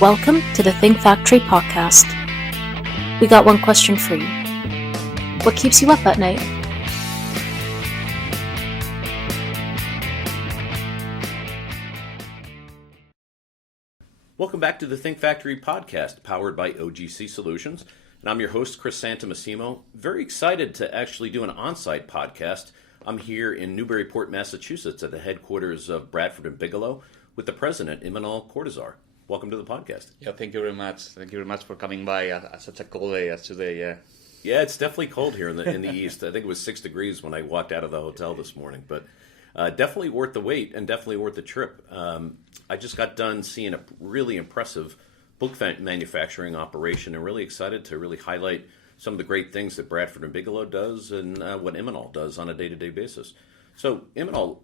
Welcome to the Think Factory podcast. We got one question for you. What keeps you up at night? Welcome back to the Think Factory podcast, powered by OGC Solutions. And I'm your host, Chris Santomassimo. Very excited to actually do an on-site podcast. I'm here in Newburyport, Massachusetts, at the headquarters of Bradford and Bigelow with the president, Imanol Cortazar. Welcome to the podcast. Yeah, thank you very much. Thank you very much for coming by at such a cold day as today. Yeah, it's definitely cold here in the east. I think it was 6 degrees when I walked out of the hotel this morning, but definitely worth the wait and definitely worth the trip. I just got done seeing a really impressive book manufacturing operation and really excited to really highlight some of the great things that Bradford and Bigelow does and what Imanol does on a day-to-day basis. So, Imanol,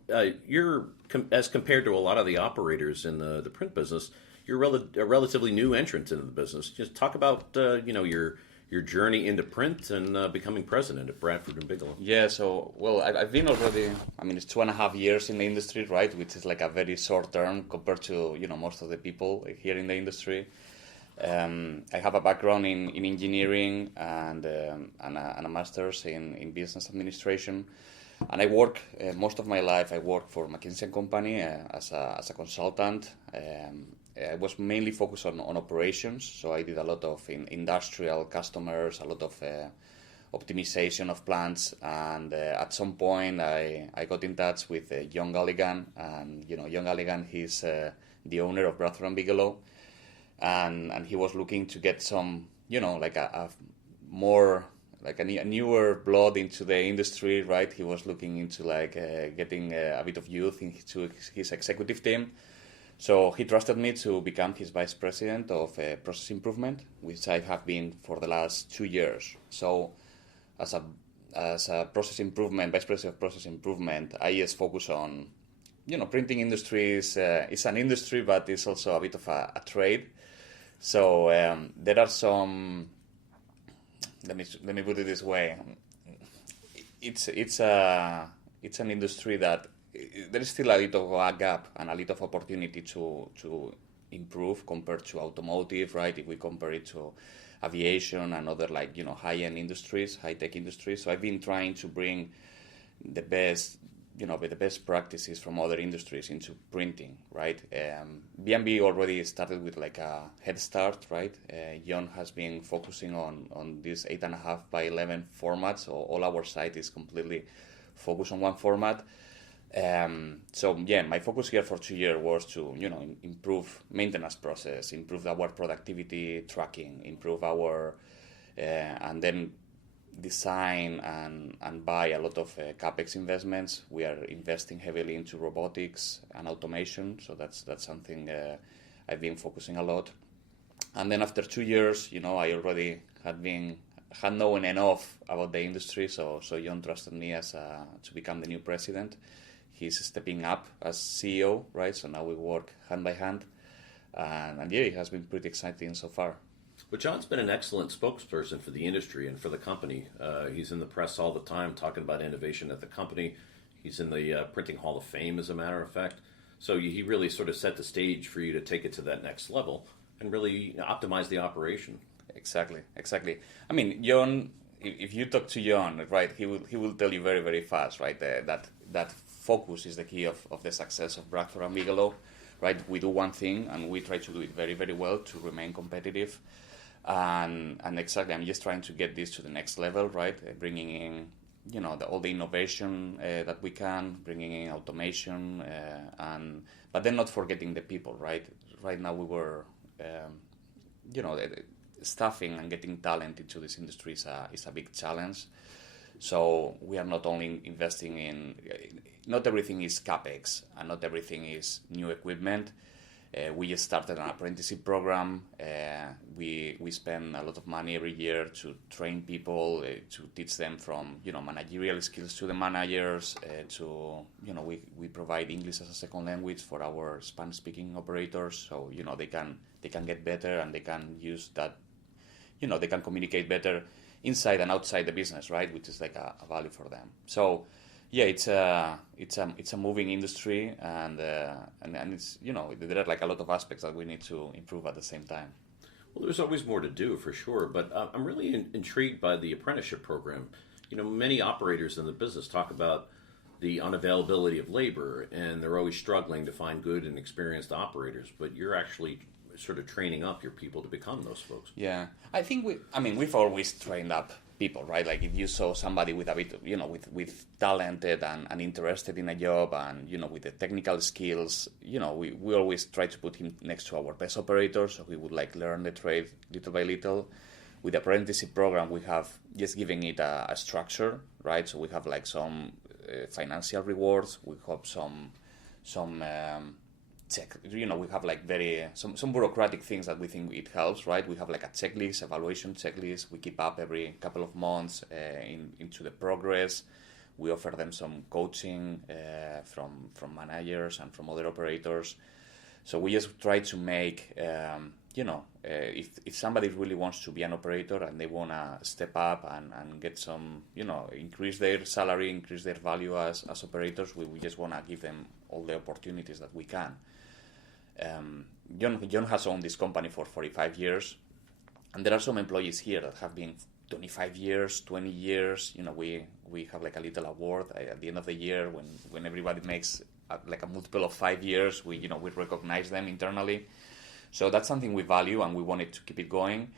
you're, as compared to a lot of the operators in the print business, you're a relatively new entrant into the business. Just talk about your journey into print and becoming president at Bradford and Bigelow. Yeah, so, well, I've been already, it's 2.5 years in the industry, right, which is like a very short term compared to, most of the people here in the industry. I have a background in engineering and a master's in business administration. And I work, most of my life, I worked for McKinsey & Company as a consultant. I was mainly focused on operations, so I did a lot of industrial customers, a lot of optimization of plants, and at some point I got in touch with John Galligan, and John Galligan, he's the owner of Bradford and Bigelow, and he was looking to get some, like a more like a newer blood into the industry, right? He was looking into getting a bit of youth into his executive team. So he trusted me to become his vice president of process improvement, which I have been for the last 2 years. So as a process improvement, vice president of process improvement, I just focus on, printing industries. It's an industry, but it's also a bit of a trade. So there are some, let me put it this way. It's an industry that there is still a little of a gap and a little of opportunity to improve compared to automotive, right? If we compare it to aviation and other high-end industries, high-tech industries. So I've been trying to bring the best, the best practices from other industries into printing, right? B&B already started with a head start, right? John has been focusing on this 8.5 by 11 format, so all our site is completely focused on one format. My focus here for 2 years was to, improve maintenance process, improve our productivity tracking, improve our, and then design and buy a lot of capex investments. We are investing heavily into robotics and automation, so that's something I've been focusing a lot. And then after 2 years, I already had known enough about the industry, so John trusted me to become the new president. He's stepping up as CEO, right? So now we work hand by hand. And it has been pretty exciting so far. But John's been an excellent spokesperson for the industry and for the company. He's in the press all the time talking about innovation at the company. He's in the Printing Hall of Fame, as a matter of fact. So he really sort of set the stage for you to take it to that next level and really optimize the operation. Exactly. John, if you talk to John, right, he will tell you very, very fast, right, that focus is the key of the success of Bradford and Bigelow, right? We do one thing and we try to do it very, very well to remain competitive. And exactly, I'm just trying to get this to the next level, right? Bringing in, all the innovation that we can, bringing in automation, but then not forgetting the people, right? Right now we were, staffing and getting talent into this industry is a big challenge. So we are not only investing in, not everything is capex and not everything is new equipment. We just started an apprenticeship program. We spend a lot of money every year to train people, to teach them from managerial skills to the managers. We provide English as a second language for our Spanish-speaking operators, so they can get better and they can use that. They can communicate better inside and outside the business, right? Which is like a value for them. So Yeah, it's a moving industry, and it's, there are like a lot of aspects that we need to improve at the same time. Well, there's always more to do for sure, but I'm really intrigued by the apprenticeship program. Many operators in the business talk about the unavailability of labor, and they're always struggling to find good and experienced operators. But you're actually sort of training up your people to become those folks. Yeah, I think we've always trained up people, right? Like if you saw somebody with a bit, with talented and interested in a job, and with the technical skills, we always try to put him next to our best operators, so he would like learn the trade little by little. With the apprenticeship program, we have just giving it a structure, right? So we have like some financial rewards. We have some check. We have like some bureaucratic things that we think it helps, right? We have like a checklist, evaluation checklist. We keep up every couple of months into the progress. We offer them some coaching from managers and from other operators. So we just try to make, if somebody really wants to be an operator and they want to step up and get some, increase their salary, increase their value as operators, we just want to give them all the opportunities that we can. John has owned this company for 45 years, and there are some employees here that have been 25 years, 20 years. We have like a little award at the end of the year when everybody makes like a multiple of 5 years. We recognize them internally. So that's something we value, and we wanted to keep it going,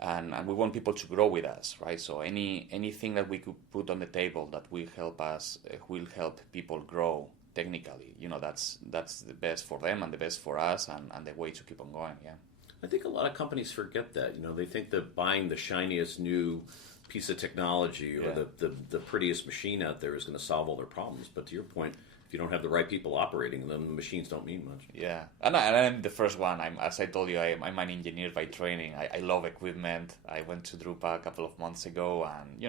and we want people to grow with us, right? So anything that we could put on the table that will help people grow technically, that's the best for them and the best for us, and the way to keep on going. Yeah, I think a lot of companies forget that. They think that buying the shiniest new piece of technology or the prettiest machine out there is going to solve all their problems. But to your point, if you don't have the right people operating them, the machines don't mean much. Yeah, and I'm the first one. As I told you, I'm an engineer by training. I love equipment. I went to Drupa a couple of months ago, and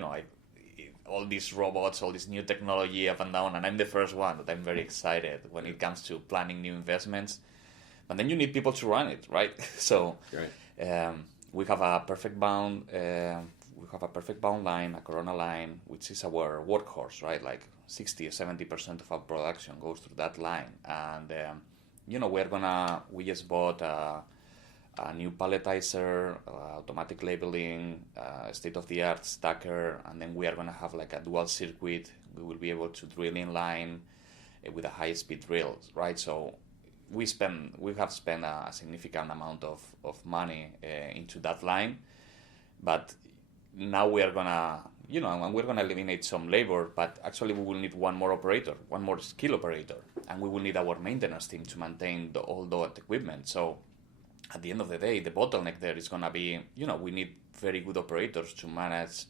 all these robots, all this new technology up and down, and I'm the first one that I'm very excited when it comes to planning new investments. But then you need people to run it, right? So right. We have a perfect bound. We have a perfect bound line, a Corona line, which is our workhorse, right? Like 60 or 70% of our production goes through that line, and we just bought a new palletizer, automatic labeling, state-of-the-art stacker, and then we are going to have like a dual circuit. We will be able to drill in line with a high-speed drill, right? So we have spent a significant amount of money into that line, but now we are gonna, and we're gonna eliminate some labor, but actually we will need one more operator, one more skill operator, and we will need our maintenance team to maintain all that equipment. So at the end of the day, the bottleneck there is gonna be, we need very good operators to manage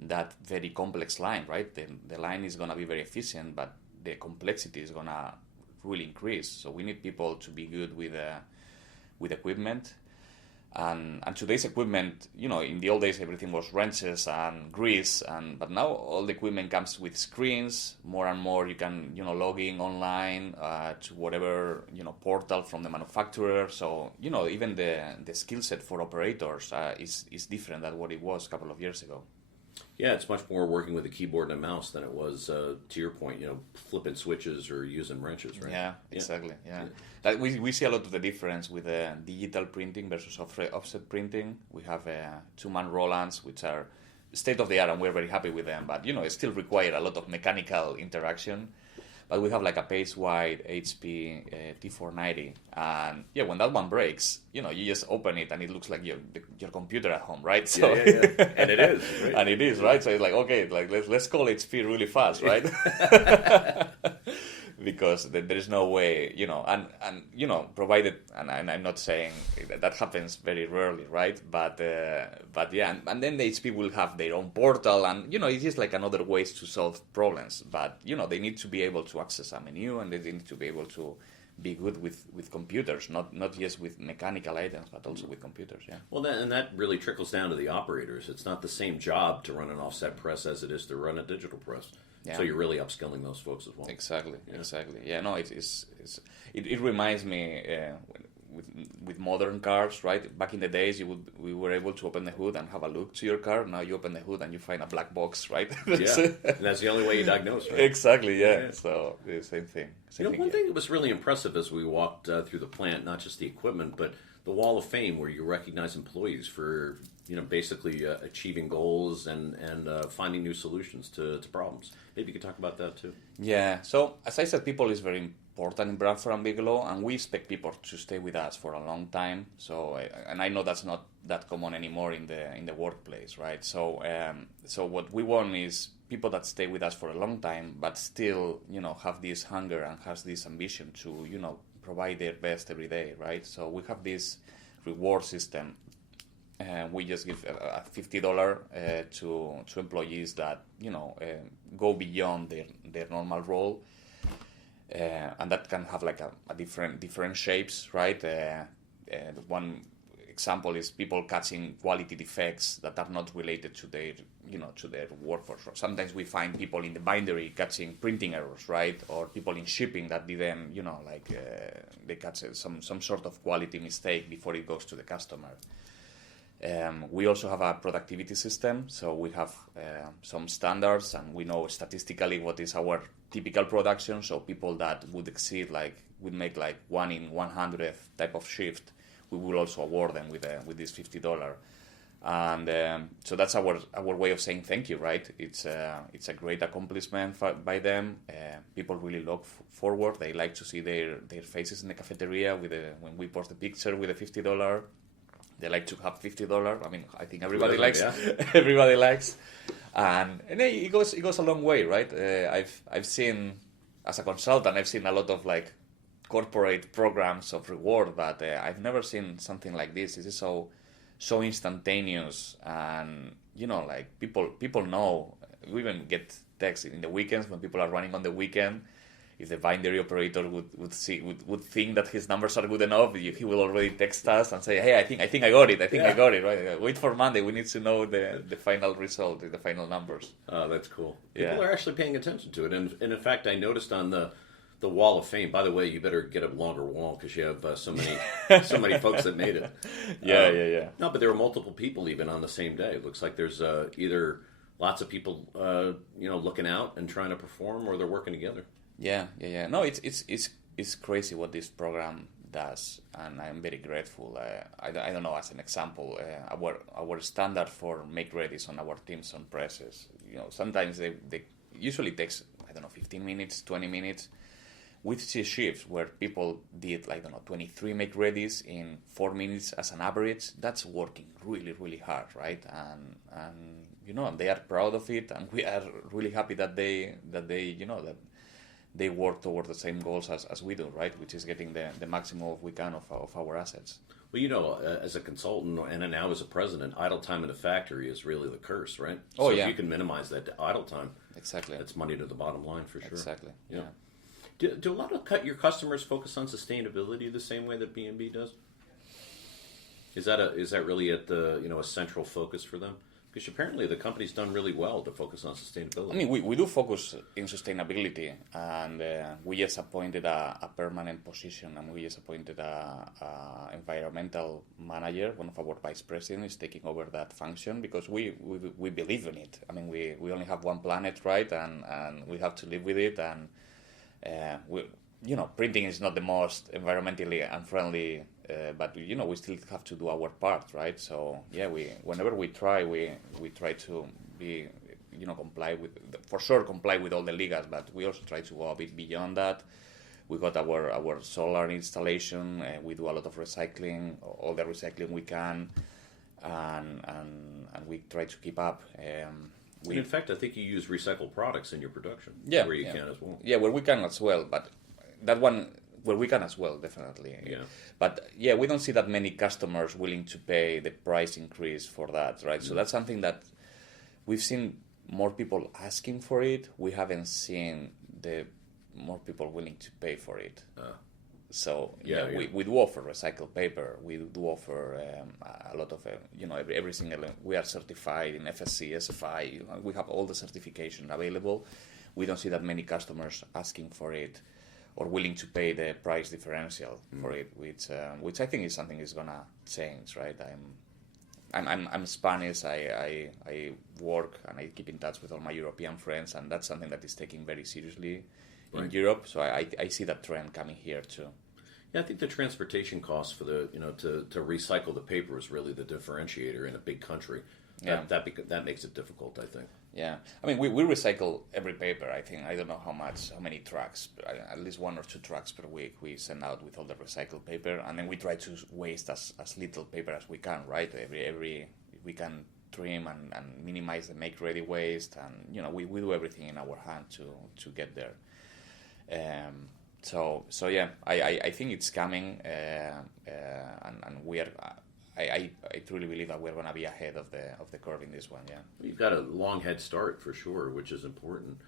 that very complex line, right? The line is gonna be very efficient, but the complexity is gonna really increase. So we need people to be good with equipment. And today's equipment, in the old days everything was wrenches and grease, but now all the equipment comes with screens. More and more you can log in online to whatever portal from the manufacturer. So even the skill set for operators is different than what it was a couple of years ago. Yeah, it's much more working with a keyboard and a mouse than it was, to your point, flipping switches or using wrenches, right? Yeah, exactly. Yeah. Like we see a lot of the difference with digital printing versus offset printing. We have 2-man Rolands, which are state of the art, and we're very happy with them. But it still require a lot of mechanical interaction. But we have like a pace-wide HP T490, and when that one breaks, you just open it and it looks like your computer at home, right? So yeah. And it is, right? And it is, right? So it's like, okay, like let's call HP really fast, right? Because there is no way, provided, and I'm not saying that happens very rarely, right? But yeah, and then the HP will have their own portal, and it's just like another ways to solve problems. But they need to be able to access a menu, and they need to be able to be good with computers, not just with mechanical items, but also with computers. Yeah. Well, that really trickles down to the operators. It's not the same job to run an offset press as it is to run a digital press. Yeah. So you're really upskilling those folks as well. Exactly. Yeah, no, it reminds me with modern cars, right? Back in the days, we were able to open the hood and have a look to your car. Now you open the hood and you find a black box, right? Yeah, and that's the only way you diagnose, right? Exactly, yeah. So the same thing. One thing that was really impressive as we walked through the plant, not just the equipment, but the Wall of Fame, where you recognize employees for basically achieving goals and finding new solutions to problems. Maybe you could talk about that too. Yeah. So as I said, people is very important in Bradford and Bigelow, and we expect people to stay with us for a long time. So and I know that's not that common anymore in the workplace, right? So so what we want is people that stay with us for a long time, but still have this hunger and has this ambition to provide their best every day, right? So we have this reward system. We just give a $50 to employees that go beyond their normal role, and that can have like a different shapes, right? One example is people catching quality defects that are not related to their workforce. Sometimes we find people in the bindery catching printing errors, right? Or people in shipping that didn't they catch some sort of quality mistake before it goes to the customer. We also have a productivity system, so we have some standards, and we know statistically what is our typical production. So people that would exceed, would make 1 in 100th type of shift, we will also award them with this $50. And so that's our way of saying thank you, right? It's a great accomplishment by them. People really look forward. They like to see their faces in the cafeteria when we post the picture with the $50. They like to have $50. I mean, I think everybody likes. Yeah. Everybody likes, and it goes a long way, right? I've seen, as a consultant, I've seen a lot of corporate programs of reward, but I've never seen something like this. This is so instantaneous, and people know. We even get texts in the weekends when people are running on the weekend. If the bindery operator would think that his numbers are good enough, he will already text us and say, "Hey, I think I got it. I got it. Right? Wait for Monday. We need to know the final result, the final numbers." Oh, that's cool. People are actually paying attention to it, and in fact, I noticed on the Wall of Fame. By the way, you better get a longer wall because you have so many folks that made it. Yeah. No, but there were multiple people even on the same day. It looks like there's either lots of people looking out and trying to perform, or they're working together. Yeah. No, it's crazy what this program does, and I'm very grateful. I don't know, as an example, our standard for make readies on our teams on presses. Sometimes they usually takes 15 minutes, 20 minutes. We see shifts where people did 23 make readies in 4 minutes as an average. That's working really, really hard, right? And they are proud of it, and we are really happy that they work toward the same goals as we do, right? Which is getting the maximum we can of our assets. Well, as a consultant and now as a president, idle time in a factory is really the curse, right? Oh, so if you can minimize that idle time, exactly, that's money to the bottom line for sure. Exactly, yeah. Do a lot of your customers focus on sustainability the same way that B&B does? Is that really at the a central focus for them? Because apparently the company's done really well to focus on sustainability. I mean, we do focus in sustainability, and we just appointed a permanent position, and we just appointed a environmental manager. One of our vice presidents is taking over that function because we believe in it. I mean, we only have one planet, right? And we have to live with it. And printing is not the most environmentally unfriendly. But we still have to do our part, right? So whenever we try to be comply with all the legals, but we also try to go a bit beyond that. We got our solar installation. We do a lot of recycling, all the recycling we can, and we try to keep up. In fact, I think you use recycled products in your production. Yeah, where you can as well. Yeah, where we can as well, but that one. Well, we can as well, definitely. Yeah. But we don't see that many customers willing to pay the price increase for that, right? Mm-hmm. So that's something that we've seen more people asking for it. We haven't seen the more people willing to pay for it. So we do offer recycled paper. We do offer a lot of every single. We are certified in FSC, SFI. We have all the certification available. We don't see that many customers asking for it. or willing to pay the price differential for it, which I think is something is gonna change, right? I'm Spanish. I work and I keep in touch with all my European friends, and that's something that is taken very seriously in Europe. So I see that trend coming here too. Yeah, I think the transportation costs for the to recycle the paper is really the differentiator in a big country. Yeah. That makes it difficult, I think. Yeah, I mean, we recycle every paper. I think I don't know how many trucks, at least 1 or 2 trucks per week we send out with all the recycled paper, and then we try to waste as little paper as we can. Right, every we can trim and minimize the make ready waste, and we do everything in our hand to get there. So yeah, I think it's coming, and we are. I truly believe that we're going to be ahead of the curve in this one. Yeah, you've got a long head start for sure, which is important.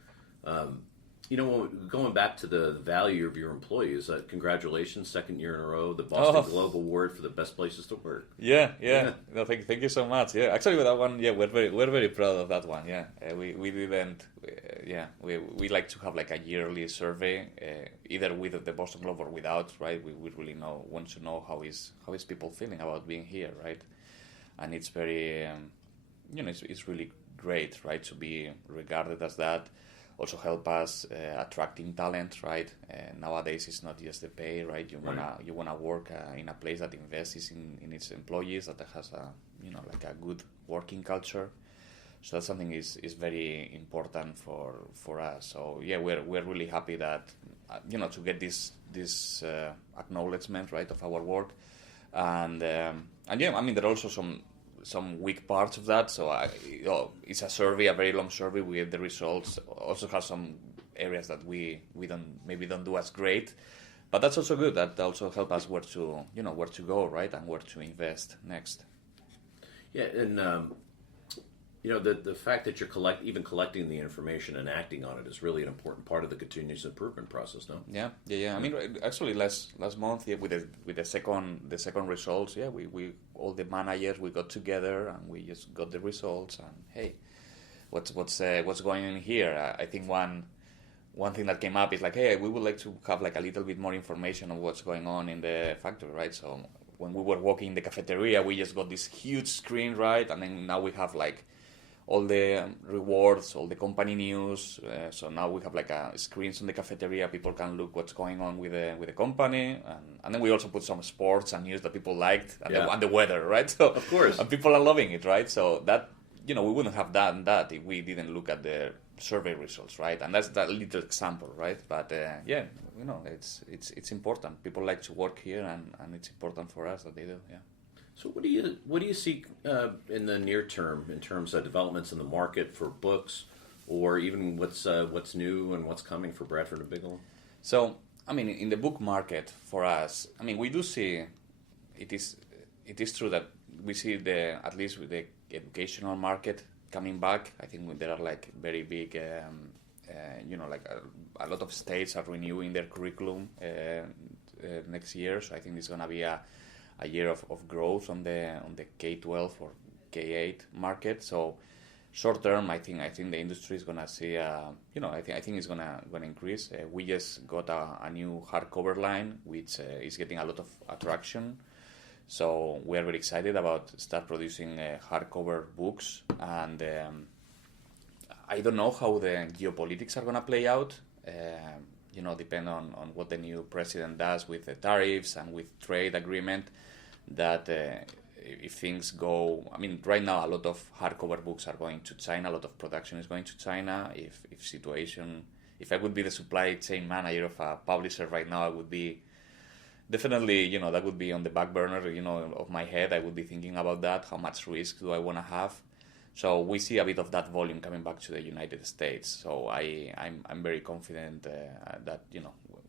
Going back to the value of your employees, congratulations, 2nd year in a row, the Boston Globe Award for the best places to work. Yeah. No, thank you so much. Yeah, actually, with that one, yeah, we're very proud of that one. Yeah, we didn't. We like to have like a yearly survey, either with the Boston Globe or without. Right, we really want to know how is people feeling about being here, right? And it's very, it's really great, right, to be regarded as that. Also help us attracting talent, right? Nowadays, it's not just the pay, right? You wanna work in a place that invests in its employees, that has like a good working culture. So that's something is very important for us. So yeah, we're really happy that to get this acknowledgement, right, of our work, and yeah, I mean there are also some weak parts of that. So it's a survey, a very long survey. We get the results. Also has some areas that we don't do as great, but that's also good. That also help us where to go, right, and where to invest next. Yeah, and the fact that you're collecting the information and acting on it is really an important part of the continuous improvement process, no? Yeah. I mean, actually, last month, with the second results, yeah, we all the managers we got together and we just got the results and hey, what's going on here? I think one thing that came up is like, hey, we would like to have like a little bit more information on what's going on in the factory, right? So when we were walking in the cafeteria, we just got this huge screen, right? And then now we have like all the rewards, all the company news. So now we have like screens in the cafeteria. People can look what's going on with the company, and then we also put some sports and news that people liked, and the weather, right? So of course, and people are loving it, right? So that we wouldn't have done that if we didn't look at the survey results, right? And that's that little example, right? But it's important. People like to work here, and it's important for us that they do. Yeah. So what do you see in the near term in terms of developments in the market for books, or even what's new and what's coming for Bradford and Bigelow? So I mean, in the book market for us, I mean, we do see it is true that we see at least with the educational market coming back. I think there are like very big, like a lot of states are renewing their curriculum next year. So I think it's gonna be a year of growth on the K-12 or K-8 market. So short term, I think the industry is gonna see I think it's gonna increase. We just got a new hardcover line which is getting a lot of attraction. So we are very excited about start producing hardcover books, and I don't know how the geopolitics are gonna play out. Depend on what the new president does with the tariffs and with trade agreement, that if things go, I mean, right now a lot of hardcover books are going to China, a lot of production is going to China. If I would be the supply chain manager of a publisher right now, I would be definitely, that would be on the back burner, of my head. I would be thinking about that. How much risk do I want to have? So we see a bit of that volume coming back to the United States. So I'm very confident that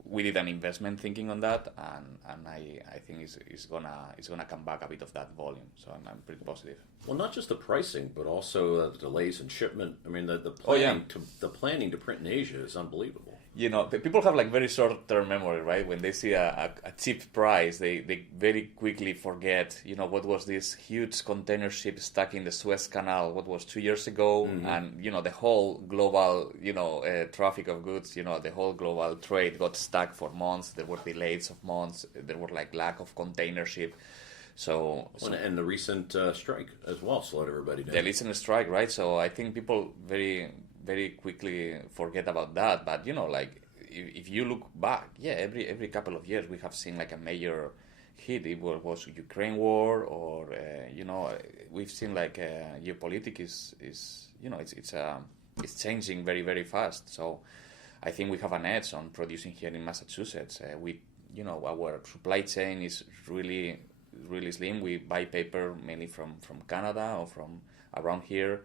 we did an investment thinking on that, and I think it's gonna come back a bit of that volume. So I'm pretty positive. Well, not just the pricing, but also the delays in shipment. I mean, the planning to print in Asia is unbelievable. people have like very short-term memory, right? When they see a cheap price, they very quickly forget, what was this huge container ship stuck in the Suez Canal, what was 2 years ago, and, the whole global, traffic of goods, the whole global trade got stuck for months. There were delays of months. There were like lack of container ship. And the recent strike as well slowed everybody down. The recent strike, right? So I think people very very quickly forget about that. But if you look back, every couple of years we have seen like a major hit. It was Ukraine war, or we've seen like geopolitics is it's changing very very fast. So I think we have an edge on producing here in Massachusetts. Our supply chain is really really slim. We buy paper mainly from Canada or from around here.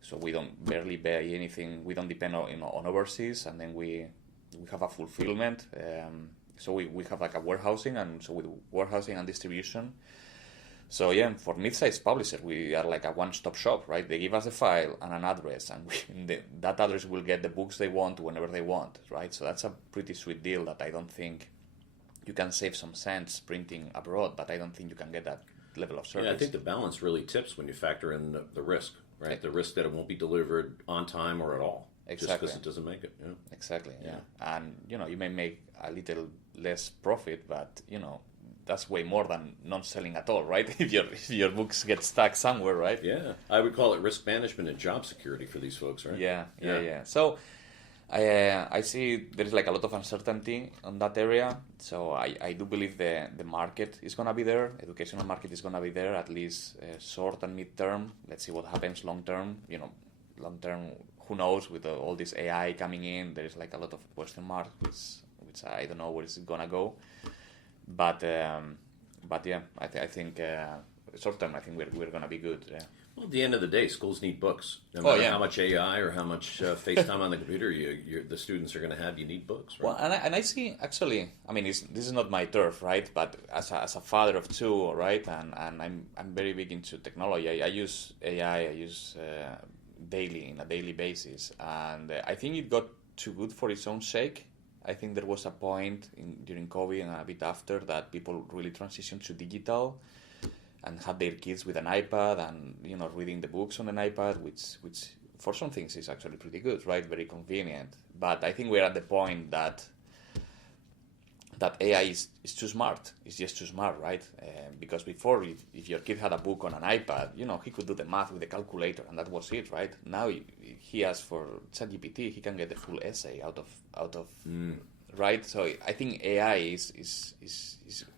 So we don't barely buy anything. We don't depend on overseas, and then we have a fulfillment. So we have like a warehousing, and so with warehousing and distribution. So for mid-sized publishers, we are like a one-stop shop, right? They give us a file and an address, and that address will get the books they want whenever they want, right? So that's a pretty sweet deal that I don't think you can save some cents printing abroad, but I don't think you can get that level of service. Yeah, I think the balance really tips when you factor in the risk. Right, the risk that it won't be delivered on time or at all, exactly, just because it doesn't make it. Yeah. Exactly. Yeah, and you may make a little less profit, but that's way more than not selling at all, right? if your books get stuck somewhere, right? Yeah, I would call it risk management and job security for these folks, right? Yeah. So I see there is like a lot of uncertainty on that area. So I do believe the market is going to be there. Educational market is going to be there, at least short and mid-term. Let's see what happens long-term. Long-term, who knows, with all this AI coming in, there is like a lot of question marks, which I don't know where it's going to go. But yeah, I think short-term, I think we're going to be good. Yeah. Well, at the end of the day, schools need books. No matter how much AI or how much FaceTime on the computer the students are going to have, you need books. Right? Well, and I see, actually, I mean, this is not my turf, right? But as a father of two, right, and I'm very big into technology. I use AI, daily, on a daily basis. And I think it got too good for its own sake. I think there was a point during COVID and a bit after that people really transitioned to digital and had their kids with an iPad and reading the books on an iPad, which for some things is actually pretty good, right? Very convenient. But I think we're at the point that AI is too smart. It's just too smart, right? Because before, if your kid had a book on an iPad, he could do the math with a calculator, and that was it, right? Now he asks for ChatGPT, he can get the full essay out of. Right, so I think AI is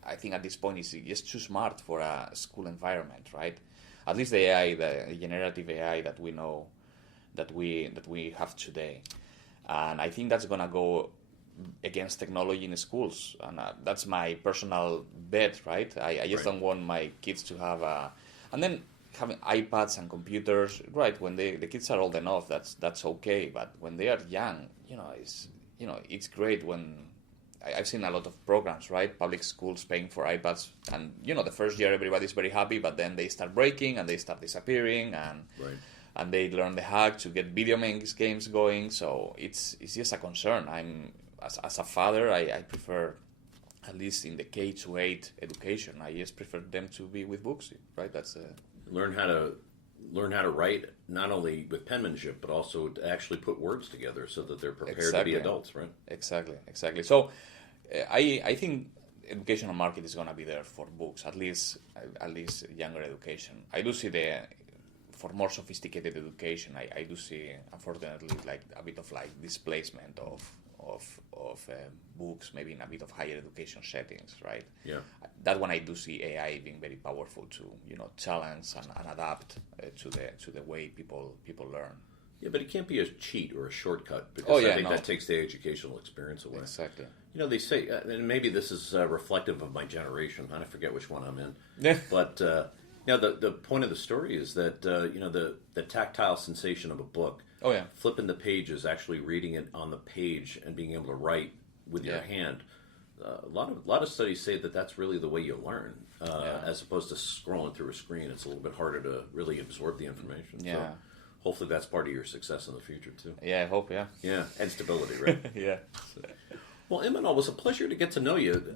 I think at this point is just too smart for a school environment, right? At least the AI, the generative AI that we know, that we have today, and I think that's gonna go against technology in schools, and that's my personal bet, right? I just don't want my kids to have and then having iPads and computers, right? When the kids are old enough, that's okay, but when they are young, it's great when I've seen a lot of programs, right? Public schools paying for iPads, and the first year everybody's very happy, but then they start breaking and they start disappearing, and they learn the hack to get video games going. So it's just a concern. As a father, I prefer, at least in the K-8 education, I just prefer them to be with books, right? That's learn how to write, not only with penmanship, but also to actually put words together so that they're prepared to be adults, right? Exactly. So I think educational market is going to be there for books, at least younger education. I do see for more sophisticated education, I do see, unfortunately, like a bit of like displacement of books, maybe in a bit of higher education settings, right? Yeah. That one I do see AI being very powerful to challenge and adapt to the way people learn. Yeah, but it can't be a cheat or a shortcut, because I think that takes the educational experience away. Exactly. They say, and maybe this is reflective of my generation. I forget which one I'm in. Yeah. But the point of the story is that the tactile sensation of a book. Oh yeah. Flipping the pages, actually reading it on the page, and being able to write with your hand. A lot of studies say that that's really the way you learn, as opposed to scrolling through a screen. It's a little bit harder to really absorb the information. Yeah. So hopefully that's part of your success in the future too. Yeah, I hope. Yeah. Yeah, and stability, right? Yeah. Well, Imanol, it was a pleasure to get to know you.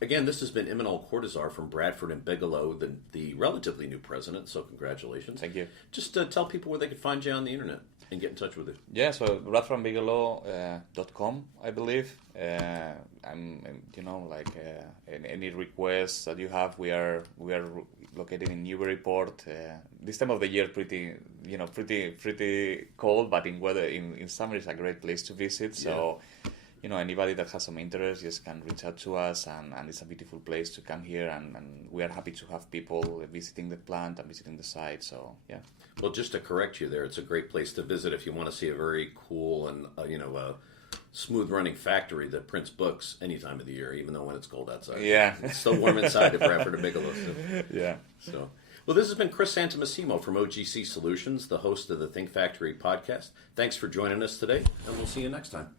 Again, this has been Imanol Cortazar from Bradford and Bigelow, the relatively new president, so congratulations. Thank you. Just tell people where they can find you on the internet and get in touch with you. Yeah, so bradfordandbigelow.com, I believe. Any requests that you have, we are located in Newburyport. This time of the year, pretty cold, but in summer it's a great place to visit. So, anybody that has some interest just can reach out to us, and it's a beautiful place to come here, and we are happy to have people visiting the plant and visiting the site. So, yeah. Well, just to correct you there, it's a great place to visit if you want to see a very cool and smooth running factory that prints books any time of the year, even though when it's cold outside. Yeah, it's still warm inside at Bradford and Bigelow. So. Yeah. So, well, this has been Chris Santamassimo from OGC Solutions, the host of the Think Factory podcast. Thanks for joining us today, and we'll see you next time.